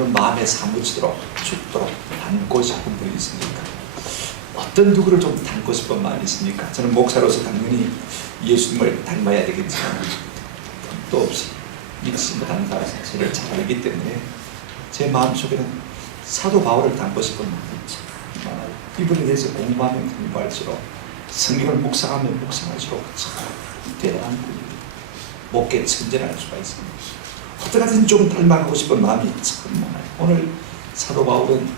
여러분은 마음에 사무치도록 죽도록 닮고 싶은 분이 있습니까? 어떤 누구를 좀 닮고 싶은 마음이 있습니까? 저는 목사로서 당연히 예수님을 닮아야 되겠지만 또 없이 믿지 못하는 사실을 잘 알기 때문에 제 마음속에는 사도 바울을 닮고 싶은 마음이 참 많아요. 이분에 대해서 공부하면 공부할수록 성경을 묵상하면 묵상할수록 참 대단한 분입니다. 목계 천재를 알 수가 있습니다. 어떻게든 좀 닮아가고 싶은 마음이 참 많아요. 오늘 사도 바울은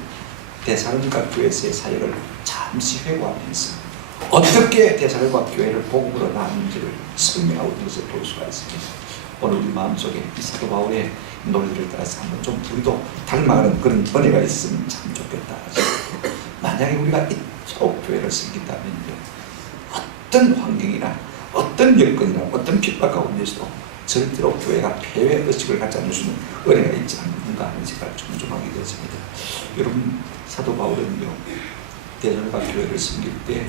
데살로니가 교회에서의 사역을 잠시 회고하면서 어떻게 데살로니가 교회를 복음으로 나누는지를 설명하고 있는 것을 볼 수가 있습니다. 오늘 우리 마음속에 이 사도 바울의 논리를 따라서 한번 좀 우리도 닮아가는 그런 은혜가 있으면 참 좋겠다. 만약에 우리가 이쪽 교회를 섬긴다면요, 어떤 환경이나 어떤 여건이나 어떤 핍박 가운데서도 절대로 교회가 폐회 의식을 갖지 않을 수 있는 은혜가 있지 않는가 하는 생각을 종종하게 되었습니다. 여러분, 사도 바울은요, 데살로니가 교회를 섬길 때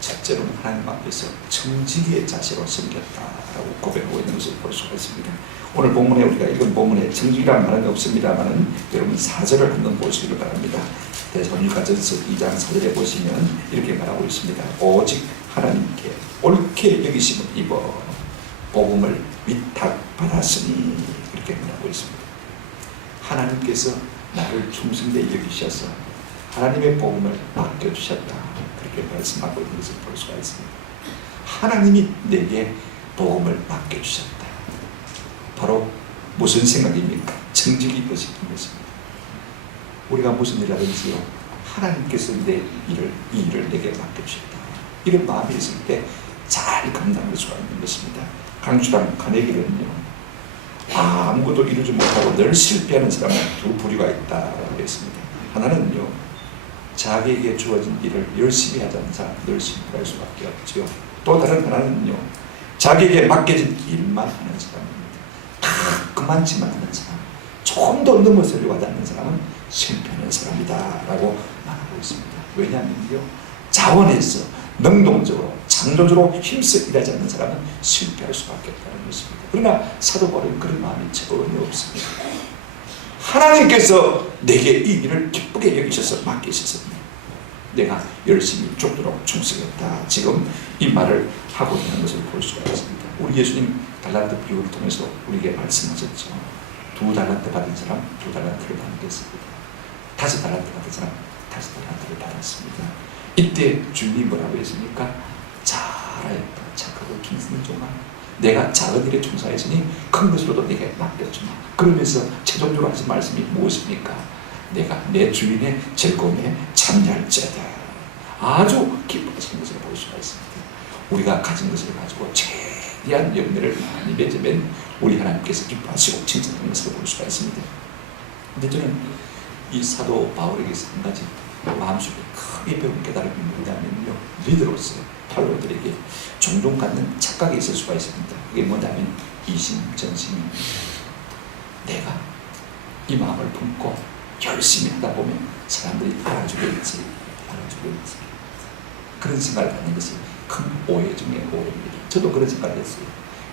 첫째로는 하나님 앞에서 정직의 자세로 섬겼다라고 고백하고 있는 것을 볼 수가 있습니다. 오늘 본문에 우리가 읽은 본문에 정직이라는 말은 없습니다만 여러분 4절을 한번 보시기를 바랍니다. 데살로니가전서 2장 4절에 보시면 이렇게 말하고 있습니다. 오직 하나님께 옳게 여기심을 입어 복음을 위탁받았으니 이렇게 말하고 있습니다. 하나님께서 나를 충성되게 여기셔서 하나님의 복음을 맡겨주셨다, 그렇게 말씀하고 있는 것을 볼 수가 있습니다. 하나님이 내게 복음을 맡겨주셨다. 바로 무슨 생각입니까? 정직이 것인 것입니다. 우리가 무슨 일을 하든지요, 하나님께서 이 일을 내게 맡겨주셨다, 이런 마음이 있을 때 잘 감당할 수가 있는 것입니다. 강주당 카네기는요, 아무것도 이루지 못하고 늘 실패하는 사람은 두 부류가 있다고 했습니다. 하나는요, 자기에게 주어진 일을 열심히 하지 않는 사람, 늘 실패할 수밖에 없죠. 또 다른 하나는요, 자기에게 맡겨진 일만 하는 사람입니다. 그만치만 하는 사람, 조금 더 넘어서려고 하지 않는 사람은 실패하는 사람이다 라고 말하고 있습니다. 왜냐하면요, 자원해서 능동적으로 창조적으로 힘써 일하지 않는 사람은 실패할 수밖에 없다는 것입니다. 그러나 사도 바울은 그런 마음이 전혀 없습니다. 하나님께서 내게 이 일을 기쁘게 여기셔서 맡기셨습니다. 내가 열심히 죽도록 충성했다, 지금 이 말을 하고 있는 것을 볼 수가 있습니다. 우리 예수님 달란트 비유를 통해서 우리에게 말씀하셨죠. 2달란트 받은 사람 2달란트를 받겠습니다. 5달란트 받은 사람 5달란트를 받았습니다. 이때 주님이 뭐라고 했습니까? 잘하였다, 착하고 충성된 종아, 내가 작은 일에 종사했으니 큰 것으로도 내게 맡겨주마. 그러면서 최종적으로 하신 말씀이 무엇입니까? 내가 내 주인의 즐거움에 참여할지어다. 아주 기뻐하시는 것을 볼 수가 있습니다. 우리가 가진 것을 가지고 최대한 열매를 많이 맺으면 우리 하나님께서 기뻐하시고 칭찬하는 것을 볼 수가 있습니다. 근데 저는 이 사도 바울에게서 한 가지 마음속에 크게 배운 깨달음이 뭐냐면요, 리더로서 팔로워들에게 종종 갖는 착각이 있을 수가 있습니다. 그게 뭐냐면 이심전심입니다. 내가 이 마음을 품고 열심히 하다 보면 사람들이 알아주겠지. 그런 생각을 갖는 것이 큰 오해 중에 오해입니다. 저도 그런 생각을 했어요.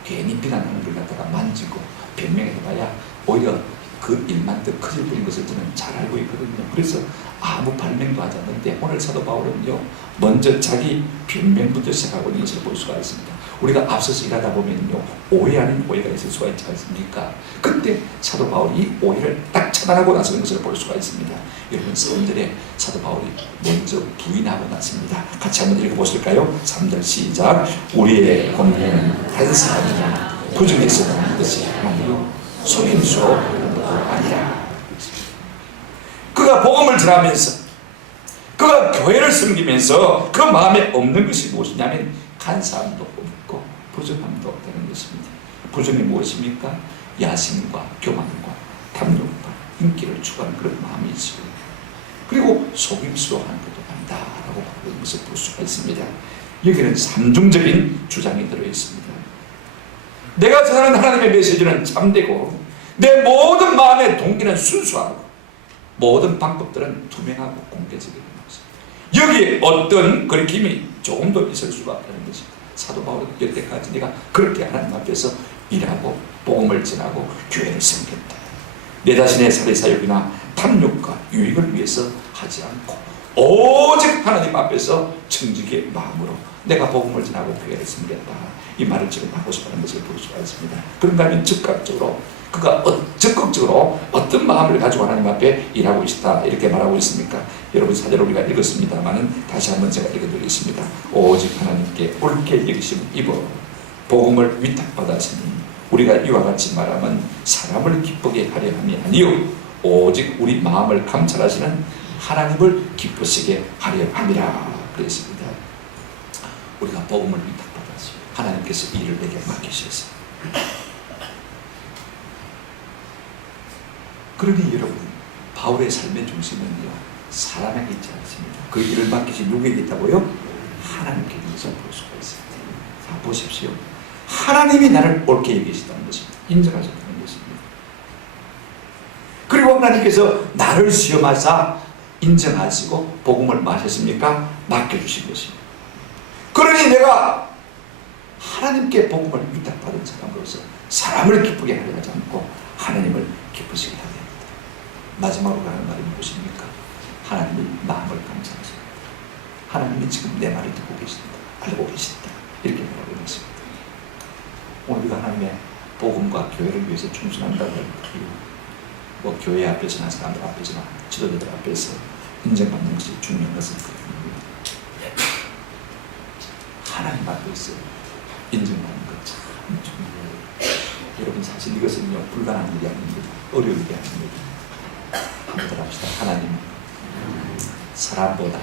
괜히 비난하는 걸 갖다가 만지고 변명해봐야 오히려 그 일만 더 커질 뿐인 것을 저는 잘 알고 있거든요. 그래서 아무 발명도 하지 않는데 오늘 사도 바울은요, 먼저 자기 변명부터 시작하고 있는 것을 볼 수가 있습니다. 우리가 앞서서 일하다 보면요, 오해 아닌 오해가 있을 수가 있지 않습니까? 그때 사도 바울이 이 오해를 딱 차단하고 나서는 것을 볼 수가 있습니다. 여러분, 3절에 사도 바울이 먼저 부인하고 났습니다. 같이 한번 읽어보실까요? 3절 시작. 우리의 권면은 한 사람이나 부정해서 나는 것이 아니요 속임수로 아니라. 그가 복음을 전하면서, 그가 교회를 섬기면서 그 마음에 없는 것이 무엇이냐면 간사함도 없고 부정함도 없다는 것입니다. 부정이 무엇입니까? 야심과 교만과 탐욕과 인기를 추구하는 그런 마음이 있어요. 그리고 속임수로 하는 것도 아니다라고 하는 것을 볼 수가 있습니다. 여기는 삼중적인 주장이 들어있습니다. 내가 전하는 하나님의 메시지는 참되고 내 모든 마음의 동기는 순수하고 모든 방법들은 투명하고 공개적인 것입니다. 여기에 어떤 거리낌이 조금도 있을 수가 없다는 것입니다. 사도 바울은 여태까지 내가 그렇게 하나님 앞에서 일하고 복음을 전하고 교회를 섬겼다. 내 자신의 사회사욕이나 탐욕과 유익을 위해서 하지 않고 오직 하나님 앞에서 정직의 마음으로 내가 복음을 전하고 교회를 섬겼다. 이 말을 지금 하고 싶어하는 것을 볼 수가 있습니다. 그런가 하면 즉각적으로 그가 적극적으로 어떤 마음을 가지고 하나님 앞에 일하고 있다 이렇게 말하고 있습니까? 여러분 사절 우리가 읽었습니다만 다시 한번 제가 읽어드리겠습니다. 오직 하나님께 옳게 여기심 입어 복음을 위탁받았으니 우리가 이와 같이 말하면 사람을 기쁘게 하려 함이 아니요 오직 우리 마음을 감찰하시는 하나님을 기쁘시게 하려 함이라 그랬습니다. 우리가 복음을 위탁받았습니다. 하나님께서 이 일을 내게 맡기셨어요. 그러니 여러분 바울의 삶의 중심은요 사람에게 있지 않습니다. 그 일을 맡기신 누구에게 있다고요? 하나님께 있는 볼 수가 있습니다. 자 보십시오. 하나님이 나를 옳게 여기시다는 것입니다. 인정하셨다는 것입니다. 그리고 하나님께서 나를 시험하사 인정하시고 복음을 마셨습니까? 맡겨주신 것입니다. 그러니 내가 하나님께 복음을 위탁받은 사람으로서 사람을 기쁘게 하려 하지 않고 하나님을 기쁘시게 하게 합니다. 마지막으로 하는 말이 무엇입니까? 하나님이 마음을 감사하십니다. 하나님이 지금 내 말을 듣고 계신다. 알고 계신다. 이렇게 말하고 있습니다. 오늘 우리가 하나님의 복음과 교회를 위해서 충성한다고 할 때, 뭐 교회 앞에서나 사람들 앞에서나 지도자들 앞에서 인정받는 것이 중요한 것은 그렇습니다. 하나님 앞에서 인정받는 것 참 중요해요. 여러분 사실 이것은요 불가능한 일이 아닙니다. 어려운 일이 아닙니다. 한번 더 합시다. 하나님 사람보다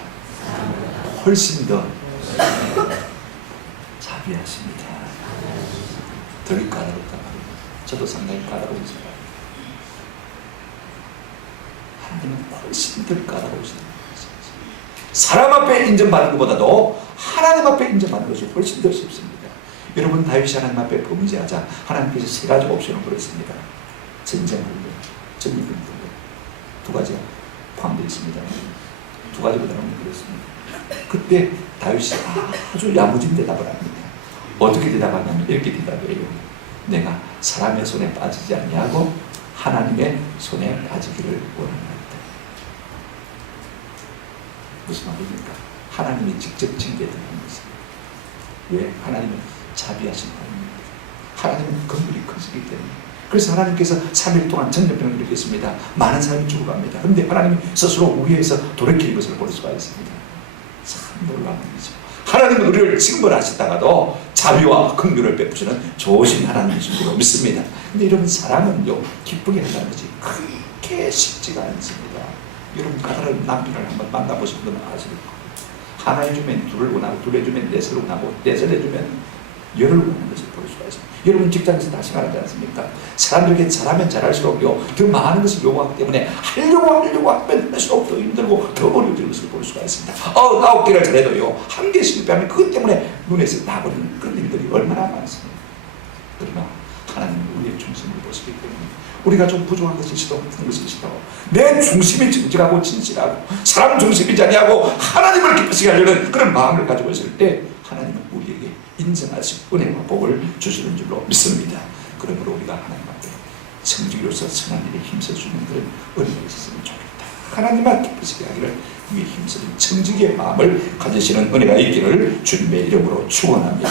훨씬 더 자비하십니다. 덜 까다롭단 말입니다. 저도 상당히 까다로우십니다. 하나님은 훨씬 덜 까다로우십니다. 사람 앞에 인정받는 것보다도 하나님 앞에 인정받는 것이 훨씬 더 쉽습니다. 여러분 다윗이 하나님 앞에 범죄하자 하나님께서 세 가지 옵션을 보냈습니다. 전쟁하려, 전입을 두 가지가 포함되어 있습니다. 두 가지로 나누면 그렇습니다. 그때 다윗이 아주 야무진 대답을 합니다. 어떻게 대답하냐면 이렇게 대답해요. 내가 사람의 손에 빠지지 아니하고 하나님의 손에 빠지기를 원합니다. 무슨 말입니까? 하나님이 직접 징계드리는 것입니다. 왜? 하나님은 자비하신 분입니다. 하나님은 긍휼이 크시기 때문에. 그래서 하나님께서 3일 동안 전염병을 일으켰습니다. 많은 사람이 죽어갑니다. 그런데 하나님이 스스로 우리에서 돌이키는 것을 볼 수가 있습니다. 참 놀라운 일이죠. 하나님은 우리를 징벌하시다가도 자비와 긍휼을 베푸시는 좋으신 하나님이신 줄로 믿습니다. 근데 여러분 사람은요 기쁘게 한다는 것이 그렇게 쉽지가 않습니다. 여러분 까다로운 남편을 한번 만나보신 분은 아실 거예요. 하나 해주면 둘을 원하고 둘 해주면 넷을 원하고 넷을 해주면 열을 원하는 것을 볼 수가 있습니다. 여러분 직장에서 다 생각하지 않습니까? 사람들에게 잘하면 잘할수록요 더 많은 것을 요구하기 때문에 하려고 하면 할수록 더 힘들고 더 어려워지는 것을 볼 수가 있습니다. 9개를 잘해도요 1개 실패하면 그것 때문에 눈에서 나버리는 그런 일들이 얼마나 많습니다. 그러나 하나님은 우리의 중심을 보시기 때문에 우리가 좀 부족한 것일지도 못한 것일지도 내 중심이 정직하고 진실하고 사람 중심이지 아니하고 하나님을 기쁘시게 하려는 그런 마음을 가지고 있을 때 하나님은 우리에게 인정하시고 은혜와 복을 주시는 줄로 믿습니다. 그러므로 우리가 하나님 앞에 성직으로서 선한 일에 힘쓸 수 있는 그런 은혜가 있었으면 좋겠다. 하나님만 기쁘시게 하기를 위해 힘쓰는 청직의 마음을 가지시는 은혜가 있기를 주님의 이름으로 축원합니다.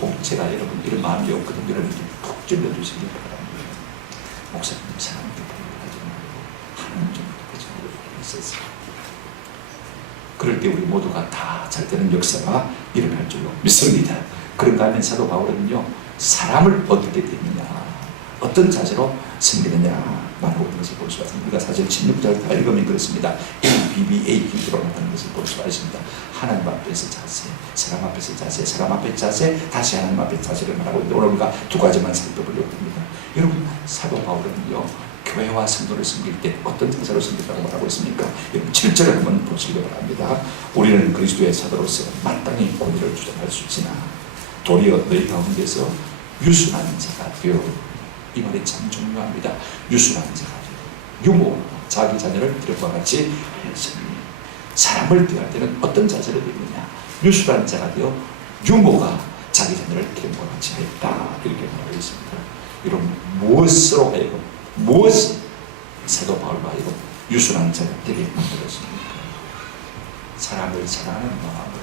혹 제가 여러분 이런 마음이 없거든 여러분께 푹 찔러주시기 바랍니다. 목사님 사람들 보호하지 말고 하나님 좀 그저로 있었어요. 그럴 때 우리 모두가 다 잘 되는 역사가 일어날 줄로 믿습니다. 그런가 하면 사도 바울은요 사람을 어떻게 되느냐 어떤 자세로 섬기느냐 말하고 있는 것을 볼 수가 있습니다. 우리가 사실 16절 다 읽으면 그렇습니다. ABBA 힘으로 나타나는 것을 볼 수가 있습니다. 하나님 앞에서 자세, 사람 앞에서 자세, 사람 앞에 자세, 다시 하나님 앞에 자세를 말하고 있는데 오늘 우리가 두 가지만 살펴보려고 합니다. 여러분 사도 바울은요 교회와 성도를 섬길 때 어떤 자세로 섬긴다고 말하고 있습니까? 여러분 7절을 한번 보시기 바랍니다. 우리는 그리스도의 사도로서 마땅히 권위를 주장할 수 있으나 도리어 너희 가운데서 유순한 자가 되어 이 말이 참 중요합니다. 유순한 자가 되어 유모 자기 자녀를 드림과 같이 하였으니 사람을 대할 때는 어떤 자세로 되느냐 유순한 자가 되어 유모가 자기 자녀를 드림과 같이 하였다 이렇게 말하고 있습니다. 여러분 무엇으로 하여금 무엇이 유순한 자가 되게 만들었습니까? 사람을 사랑하는 마음으로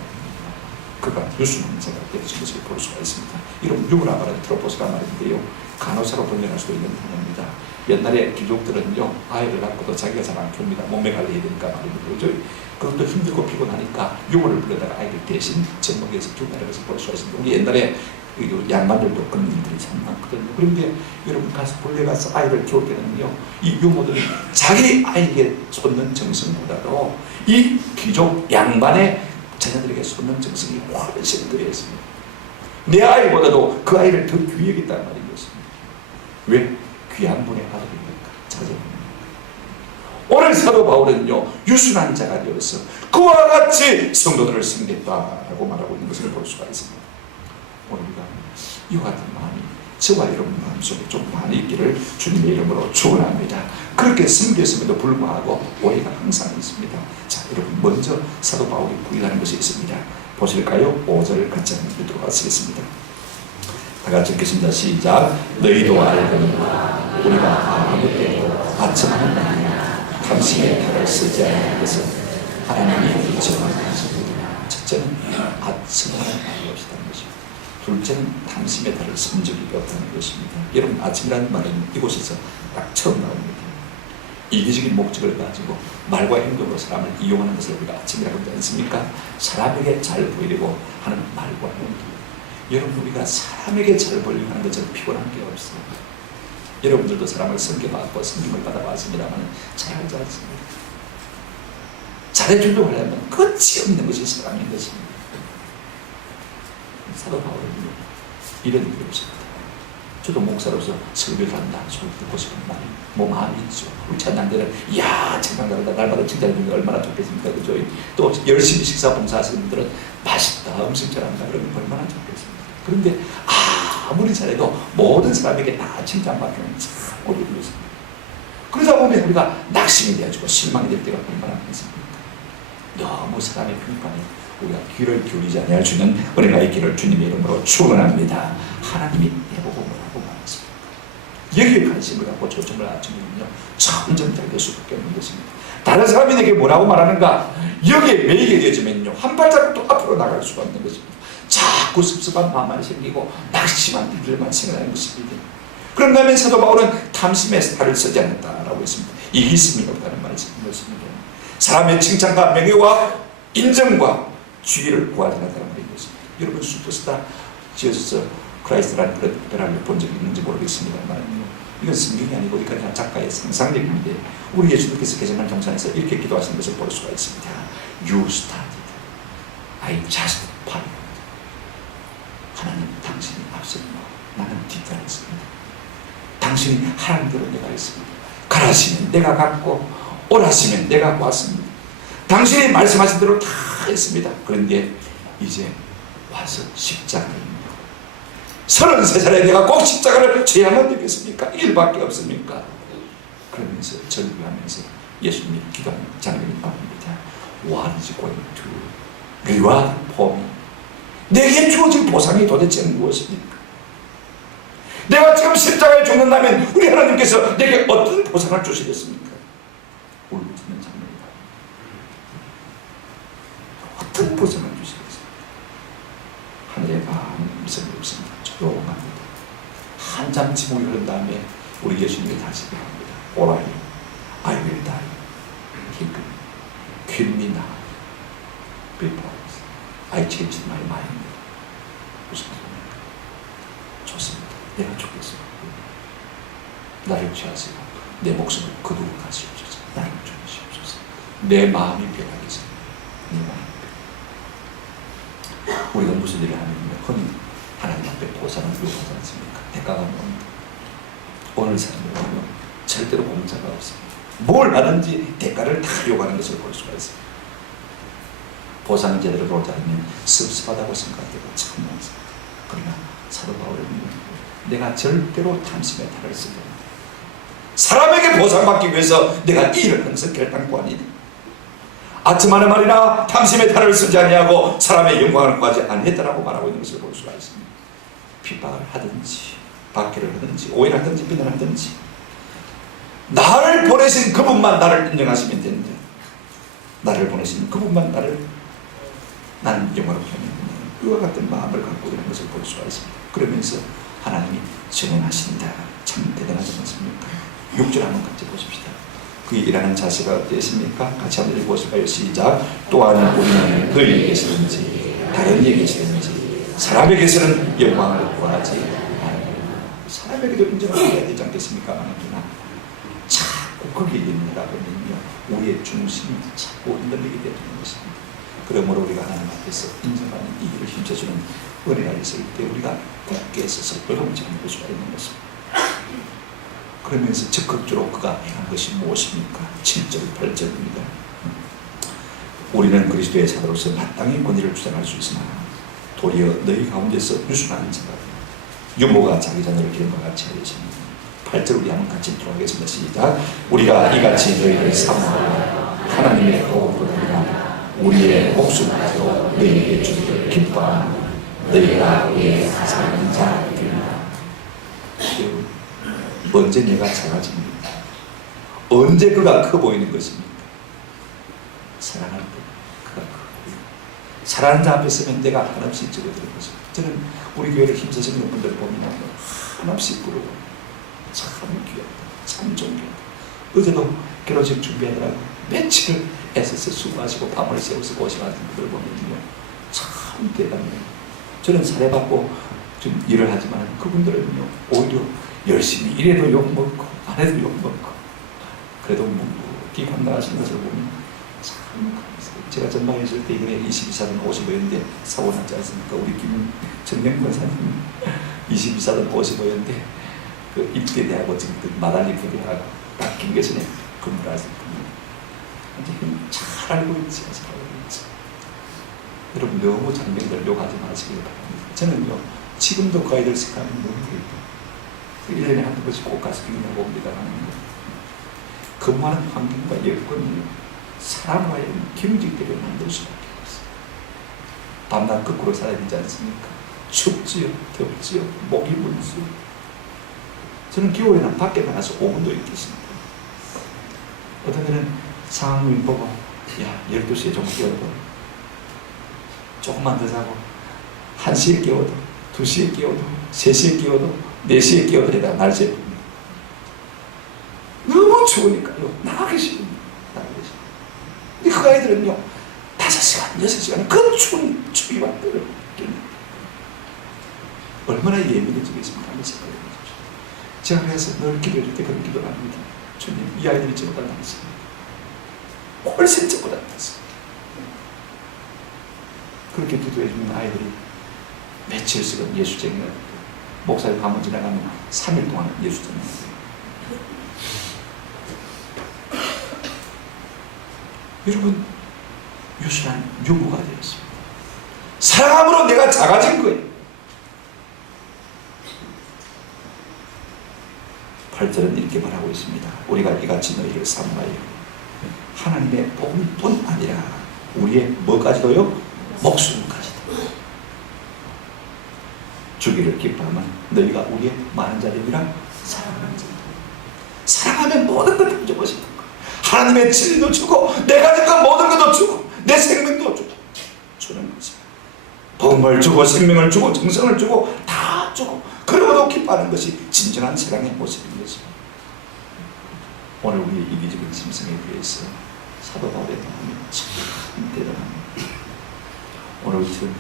그가 유순한 자가 되어진 것을 볼 수가 있습니다. 이런 누구나 말하는 트로포스가 말인데요, 간호사로 분명할 수도 있는 단어입니다. 옛날에 귀족들은요, 아이를 낳고도 자기가 잘 안 키웁니다. 몸매 관리해야 되니까 말입니다. 그것도 힘들고 피곤하니까 유모를 불러다가 아이를 대신 젖먹여서 키운다는 것을 볼 수가 있습니다. 우리 옛날에 양반들도 그런 일들이 참 많거든요. 그런데 여러분 가서 본래 가서 아이를 키울 때는요, 이 유모들은 자기 아이에게 쏟는 정성보다도 이 귀족 양반의 자녀들에게 쏟는 정성이 훨씬 더했습니다. 내 아이보다도 그 아이를 더 귀히 여겼다는 말인 것입니다. 왜? 귀한 분의 아들이니까, 자녀입니까? 오늘 사도 바울은요, 유순한 자가 되어서 그와 같이 성도들을 섬겼다라고 말하고 있는 것을 볼 수가 있습니다. 오늘 우리가 이와 같은 마음이 저와 여러분 마음속에 좀 많이 있기를 주님의 이름으로 축원합니다. 그렇게 섬겼음에도 불구하고 오해가 항상 있습니다. 자, 여러분 먼저 사도 바울이 부인하는 것이 있습니다. 보실까요? 5절 같이 한번 읽도록 하시겠습니다. 다 같이 읽겠습니다. 시작. 너희도 알거니와 우리가 아무 때도 아첨하는 날이나 감심의 탈을 쓰지 않는 것은 하나님이 정하셨습니다. 첫째는 아첨하는 날이 없었다는 것입니다. 둘째는 탐심의 탈을 쓴 적이 없다는 것입니다. 여러분, 아침이라는 말은 이곳에서 딱 처음 나옵니다. 이기적인 목적을 가지고 말과 행동으로 사람을 이용하는 것을 우리가 아침이라고 하지 않습니까? 사람에게 잘 보이려고 하는 말과 행동. 여러분, 우리가 사람에게 잘 보이려고 하는 것은 피곤한 게 없어요. 여러분들도 사람을 섬겨봤고 섬김을 받아봤습니다만 잘 알지 않습니다. 잘해주려고 하려면 끝이 없는 것이 사람인 것입니다. 사도 바울은 이런 일이 없습니다. 저도 목사로서 설교를 한다, 소리 듣고 싶은 말이 마음이 있죠. 우리 찬양대는 이야 찬양다르다 날마다 칭찬해주는 게 얼마나 좋겠습니까? 그죠? 또 열심히 식사 봉사하시는 분들은 맛있다, 음식 잘한다 그러면 얼마나 좋겠습니까? 그런데 아무리 잘해도 모든 사람에게 다 칭찬받기는 참 어려운 것입니다. 그러다 보면 우리가 낙심이 되어지고 실망이 될 때가 얼마나 많습니까? 너무 사람의 평판에 우리가 귀를 기울이지 않을 수 있는 은혜가 있기를 주님의 이름으로 축원합니다. 하나님이 내보고 뭐라고 말했습니까? 여기에 관심을 갖고 초점을 맞추면요, 점점 잘 될 수밖에 없는 것입니다. 다른 사람이 내게 뭐라고 말하는가, 여기에 매이게 되어지면요, 한 발자국도 앞으로 나갈 수가 없는 것입니다. 자꾸 섭섭한 마음만 생기고 낙심한 일들만 생겨나는 것입니다. 그런다면 사도 바울은 탐심의 탈을 쓰지 않았다라고 했습니다. 이기심이 없다는 말씀이었습니다. 사람의 칭찬과 명예와 인정과 주의를 구하지 않았다는 말이었습니다. 여러분, 슈퍼스타 지어서 크라이스트라는 그런 오페라를 본 적이 있는지 모르겠습니다만, 이건 성경이 아니고 이건 작가의 상상력인데, 우리 예수님께서 개정한 정산에서 이렇게 기도하시는 것을 볼 수가 있습니다. You started, I just followed. 하나님, 당신이 앞섰고 나는 뒤따랐습니다. 당신이 하라는 대로 내가 했습니다. 가라시면 내가 갔고 오라시면 내가 왔습니다. 당신이 말씀하신 대로 다 했습니다. 그런데 이제 와서 십자가입니다. 33살에 내가 꼭 십자가를 져야만 되겠습니까? 일밖에 없습니까? 그러면서 절규하면서 예수님이 기도하는 장면이 나옵니다. What is going to reward for me? 내게 주어진 보상이 도대체 무엇입니까? 내가 지금 십자가에 죽는다면 우리 하나님께서 내게 어떤 보상을 주시겠습니까? 울고 있는 장면이다. 어떤 보상을 주시겠습니까? 하늘에 음성이 없습니다. 조용합니다. 한참 지목이 흐른 다음에 우리 예수님이 다시 합니다. Alright, I will die. Kill me now. Before I changed my mind. 무슨 소리입니까? 좋습니다. 내가 죽겠습니다. 나를 취하시고 내 목숨을 거두고 가시옵소서. 나를 주시옵소서. 내 마음이 변하겠습니다. 내 마음이 변하겠습니다. 우리가 무슨 일을 하면 흔히 하나님 앞에 보상을 요구하지 않습니까? 대가가 뭡니다. 오늘 사람들은 절대로 공짜가 없습니다. 뭘 하든지 대가를 다 요구하는 것을 볼 수가 있습니다. 보상이 제대로 들어오지 않으면 섭섭하다고 생각되고 참 많습니다. 그러나 사도 바울은 내가 절대로 탐심의 탈을 쓰지 않는다. 사람에게 보상받기 위해서 내가 이 일을 항상 결단코 아니다. 아첨하는 말이나 탐심의 탈을 쓰지 아니하고 사람의 영광을 구하지 아니했다라고 말하고 있는 것을 볼 수가 있습니다. 핍박을 하든지 박해를 하든지 오해를 하든지 비난을 하든지 나를 보내신 그분만 나를 인정하시면 되는데, 나를 보내신 그분만 나는 영화로 표현합니다. 이와 같은 마음을 갖고 있는 것을 볼 수가 있습니다. 그러면서 하나님이 전능하신다. 참 대단하지 않습니까? 6절 한번 같이 보십시다. 그의 일하는 자세가 어땠습니까? 같이 한번 읽어보실까요? 시작. 또한 우리는 너희에게서든지 다른 이에게서든지 사람에게서는 영광을 구하지 않으리라. 사람에게도 인정해야 되지 않겠습니까? 하나님이나 자꾸 거기에 있느라 보면요, 우리의 중심이 자꾸 흔들리게 되는 것입니다. 그러므로 우리가 하나님 앞에서 인정하는 이 일을 힘써주는 은혜가 있을 때 우리가 굳게 서서 얼음을 잡을 수가 있는 것입니다. 그러면서 적극적으로 그가 행한 것이 무엇입니까? 7절, 8절입니다. 우리는 그리스도의 사도로서 마땅히 권위를 주장할 수 있으나 도리어 너희 가운데서 유순한 자가 유모가 자기 자녀를 기른 것 같이 하였습니다. 8절 우리 한번 같이 읽도록 하겠습니다. 시작. 우리가 이같이 너희를 사모하여 하나님의 복음보다 우리의 목숨까지도 너희에게 주기를 기뻐하며 너희가 우리의 사랑하는 자들이라. 언제 내가 작아집니까? 언제 그가 커 보이는 것입니까? 사랑할 때 그가 커 보이고, 사랑하는 자 앞에 서면 내가 한없이 적어드는 것입니다. 저는 우리 교회를 힘쓰시는 분들 보면 한없이 부르고 참 귀엽다, 참 존경한다. 어제도 결혼식 준비하느라고 며칠을 애써서 수고하시고 밤을 새워서 고생하는 분들 보면요, 참 대단해요. 저는 사례받고 좀 일을 하지만 그분들은요, 오히려 열심히 일해도 욕먹고 안 해도 욕먹고 그래도 묵묵히 감당하시는 것을 보면 참 감사해요. 제가 전방에 있을 때 이번에 22사단 55연대 사고 났지 않습니까? 우리 김정명 권사님 22사단 55연대 그 입대대하고 지금 그 마달리 부대하고 딱 김계선에 근무를 하실 분이에요. 잘 알고 있지, 잘 알고 있지. 여러분 너무 장병들 욕하지 마시길 바랍니다. 저는요, 지금도 그 아이들 생각하면 너무 그립니다. 1년에 한두 번씩 꼭 가서 기도하고 옵니다. 근무하는 환경과 여건이 사람과의 경직들을 만들 수밖에 없어요. 밤낮 거꾸로 살아야 되지 않습니까? 춥지요, 덥지요, 목이 물지요. 저는 겨울에는 밖에 나가서 5분도 있겠습니다. 어떤 때는 상황을 보고, 야, 12시에 좀 깨워도, 조금만 더 자고, 1시에 깨워도, 2시에 깨워도, 3시에 깨워도, 4시에 깨워도 해다 날씨에 봅니다. 너무 추우니까요, 나가기 싫습니다. 나가기 싫습니다. 근데 그 아이들은요, 5시간, 6시간, 그 추운 추위와 뼈를 느낍니다. 얼마나 예민해지겠습니까? 하는 생각을 해보십시오. 제가 그래서 늘 기도할 때 그런 기도를 합니다. 주님, 이 아이들이 저보다 낫습니다. 훨씬 저보다 낫습니다. 그렇게 기도해주는 아이들이 며칠씩은 예수쟁이가 되고, 목사님 가문 지나가면 3일 동안 예수쟁이가 돼요. 여러분, 유순한 유모가 되었습니다. 사랑함으로 내가 작아진 거예요. 8절은 이렇게 말하고 있습니다. 우리가 이같이 너희를 사모하여 하나님의 복음뿐 아니라 우리의 뭐까지도요? 목숨까지도 주기를 기뻐하면 너희가 우리의 많은 자들이라 사랑하는 자. 사랑하면 모든 걸 다 주고 싶은 거. 하나님의 진리도 주고 내 가진 것 모든 것도 주고 내 생명도 주고 주는 것입니다. 복음을 주고 생명을 주고 정성을 주고 다 주고 그러고도 기뻐하는 것이 진정한 사랑의 모습인 것입니다. 오늘 우리의 이기적인 심성에 비해서 사도 바울의 마음이 참 대단합니다. 오늘 우리는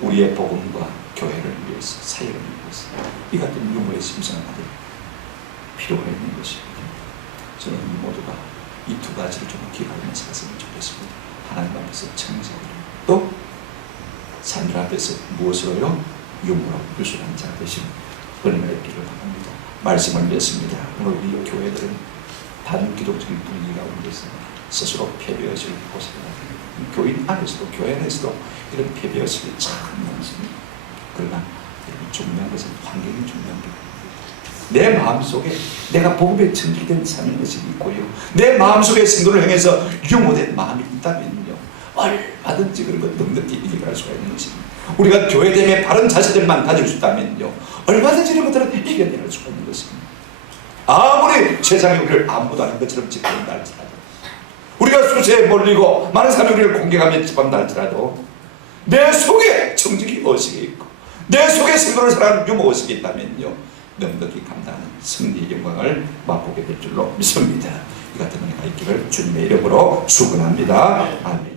우리의 복음과 교회를 위해서, 사역을 위해서 이 같은 유머의 심성을 가질 필요가 있는 것입니다. 저는 모두가 이 두 가지를 좀 기억하면서 갔으면 좋겠습니다. 하나님 앞에서 청지하고 또 사람들 앞에서 무엇으로요? 유머로 유순한 자 되신 은혜가 있기를 바랍니다. 말씀을 맺습니다. 오늘 우리 교회들은 반기독적인 분위기 가운데서 스스로 패배의식을 고생합니다. 교인 안에서도 교회 안에서도 이런 패배의식이 참 많습니다. 그러나 중요한 것은 환경이 중요한 게 아닙니다. 내 마음속에 내가 복음에 천질된 삶의 것이 있고요, 내 마음속에 생도를 향해서 유모된 마음이 있다면요, 얼마든지 그런 것 넉넉히 이겨갈 수가 있는 것입니다. 우리가 교회됨의 바른 자세들만 가질 수 있다면요, 얼마든지 이런 것들은 이겨낼 수가 있는 것입니다. 아무리 세상에 우리를 아무도 아닌 것처럼 지켜본다 할지라도, 우리가 수세에 몰리고 많은 사람이 우리를 공격하며 짓밟는다 할지라도, 내 속에 정직이 의식이 있고 내 속에 생존을 살아가는 유머 의식이 있다면요, 넉넉히 감당하는 승리의 영광을 맛보게 될 줄로 믿습니다. 이 같은 은혜가 있기를 주님의 이름으로 축원합니다. 아멘.